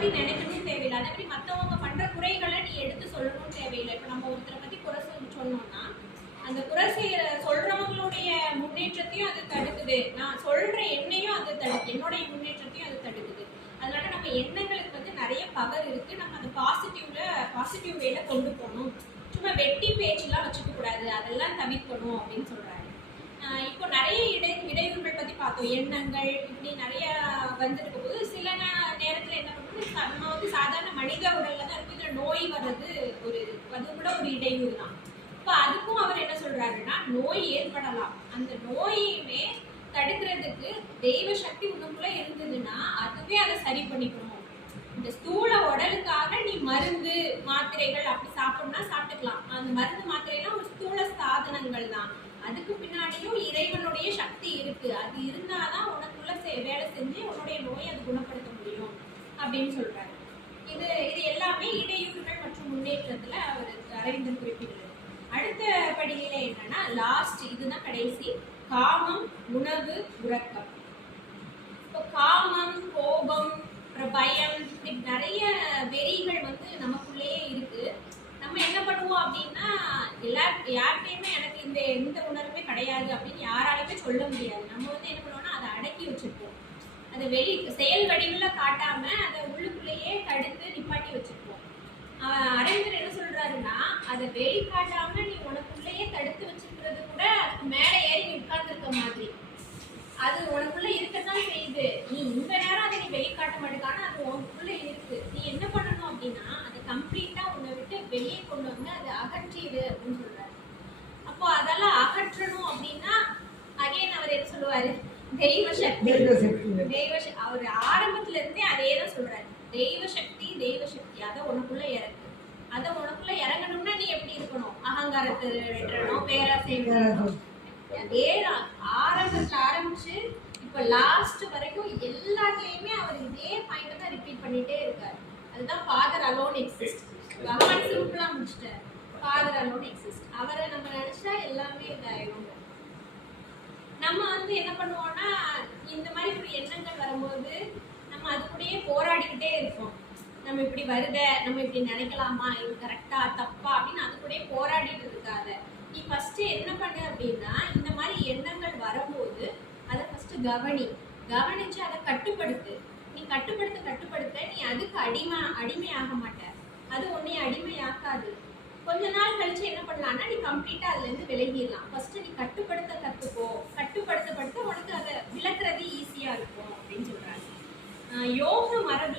பத்தி நினைக்கணும் தேவையில்லை. அதே மாதிரி மற்றவங்க பண்ற குறைகளை நீ எடுத்து சொல்லணும் தேவையில்லை. இப்ப நம்ம ஒருத்தரை பத்தி குறை சொன்னோம்னா அந்த குறை சொல்றவங்களுடைய முன்னேற்றத்தையும் அது தடுக்குது, நான் சொல்ற என்னையும் அது தடுக்குது, என்னுடைய முன்னேற்றத்தையும் அது தடுக்குது. அதனால நம்ம எண்ணங்களுக்கு வந்து நிறைய பவர் இருக்கு. நம்ம அந்த பாசிட்டிவ் வேல கொண்டு போகணும். சும்மா வெட்டி பேச்சுலாம் வச்சுக்க கூடாது, அதெல்லாம் தவிர்க்கணும் அப்படின்னு சொல்றாரு. இப்போ நிறைய இடையூறுகள் பத்தி பார்த்தோம். எண்ணங்கள் இப்படி நிறைய வந்துருக்கும் போது சில நேரத்துல என்ன பண்ணுவோம், நம்ம வந்து சாதாரண மனித உடல்ல தான் இருக்கும். இதுல நோய் வர்றது அது கூட ஒரு இடையூறு தான். இப்போ அதுக்கும் அவர் என்ன சொல்றாருன்னா, நோய் ஏற்படலாம், அந்த நோயுமே தடுக்கிறதுக்கு தெய்வ சக்தி உனக்குள்ள இருந்ததுன்னா அதுவே அதை சரி பண்ணிக்கணும். இந்த ஸ்தூல உடலுக்காக நீ மருந்து மாத்திரைகள் அப்படி சாப்பிடணும்னா சாப்பிட்டுக்கலாம். அந்த மருந்து மாத்திரைலாம் ஒரு ஸ்தூல சாதனங்கள் தான். அதுக்கு பின்னாடியும் இறைவனுடைய சக்தி இருக்கு. அது இருந்தாதான் உனக்குள்ள வேலை செஞ்சு உன்னுடைய நோயை அது குணப்படுத்த முடியும் அப்படின்னு சொல்றாரு. இது எல்லாமே இடையூறுகள் மற்றும் முன்னேற்றத்துல அவர் அரவிந்தர் குறிப்பிடுறாரு. அடுத்த படியில என்னன்னா லாஸ்ட், இதுதான் கடைசி, காமம், உணவு, உறக்கம். இப்போ காமம், கோபம், பயம், இப்படி நிறைய வெறிகள் வந்து நமக்குள்ளேயே இருக்கு. நம்ம என்ன பண்ணுவோம் அப்படின்னா, யார்கிட்டையுமே எனக்கு எந்த உணர்வுமே கிடையாது அப்படின்னு யாராலையுமே சொல்ல முடியாது. நம்ம வந்து என்ன பண்ணுவோம்னா அதை அடக்கி வச்சிருப்போம். அதை செயல் வடிவில் காட்டாம அதை உள்ளுக்குள்ளேயே தடுத்து நிப்பாட்டி வச்சிருப்போம். அரவிந்தர் என்ன சொல்றாருன்னா, அதை வெளிக்காட்டாம நீ உனக்குள்ளேயே தடுத்து வச்சிருக்கிறது கூட அதுக்கு மேல ஏறி நீ உட்கார்ந்து இருக்க மாதிரி. அது உனக்குள்ள இருக்கத்தான் செய்யுது. நீ இந்த நேரம் அதை நீ வெளிக்காட்ட மாட்டேங்கான அது உனக்குள்ள இருக்கு. நீ என்ன பண்ணணும் அப்படின்னா அதை கம்ப்ளீட்டா உன்னை விட்டு வெளியே கொண்டு வந்து அதை அகற்றிடு அப்படின்னு சொல்றாரு. அப்போ அதெல்லாம் அகற்றணும் அப்படின்னா அகைன் அவர் என்ன சொல்லுவாரு, தெய்வ சக்தி. அவர் ஆரம்பத்துல இருந்தே அதே தான் சொல்றாரு. தெய்வ சக்தி அதை உனக்குள்ள இறக்கு. அதை உனக்குள்ள இறங்கணும்னா நீ எப்படி இருக்கணும், அகங்காரத்தை வெட்டணும், பேராசை வெட்டணும். அதேதான் ஆரம்பத்துல ஆரம்பிச்சு இப்ப லாஸ்ட் வரைக்கும் எல்லாத்துலயுமே அவர் இதே பாயிண்ட் தான் ரிப்பீட் பண்ணிட்டே இருக்காரு. அதுதான் ஃபாதர் அலோன் எக்ஸிஸ்ட். பகவான் சிம்பிளா முடிச்சிட்டாரு, ஃபாதர் அலோன் எக்ஸிஸ்ட். அவரை நம்ம நினைச்சா எல்லாமே இதாயிடும். நம்ம வந்து என்ன பண்ணுவோம்னா இந்த மாதிரி ஒரு எண்ணங்கள் வரும்போது நம்ம அது கூடயே போராடிக்கிட்டே இருப்போம். நம்ம இப்படி வருத, நம்ம இப்படி நினைக்கலாமா, இது கரெக்டா தப்பா அப்படின்னு அது கூடயே போராடிட்டு இருக்காத. நீ ஃபர்ஸ்ட் என்ன பண்ணு அப்படின்னா, இந்த மாதிரி எண்ணங்கள் வரும்போது அதை ஃபர்ஸ்ட் கவனிச்சு அதை கட்டுப்படுத்து. நீ கட்டுப்படுத்த நீ அதுக்கு அடிமையாக மாட்ட. அது உன்னை அடிமையாக்காது. கொஞ்ச நாள் கழிச்சு என்ன பண்ணலாம்னா நீ கம்ப்ளீட்டா அதுல இருந்து விலகிடலாம். ஃபர்ஸ்ட் நீ கட்டுப்படுத்த கத்துக்கோ. கட்டுப்படுத்த உனக்கு அதை விளக்குறது ஈஸியா இருக்கும் அப்படின்னு சொல்றாங்க. யோக மரபு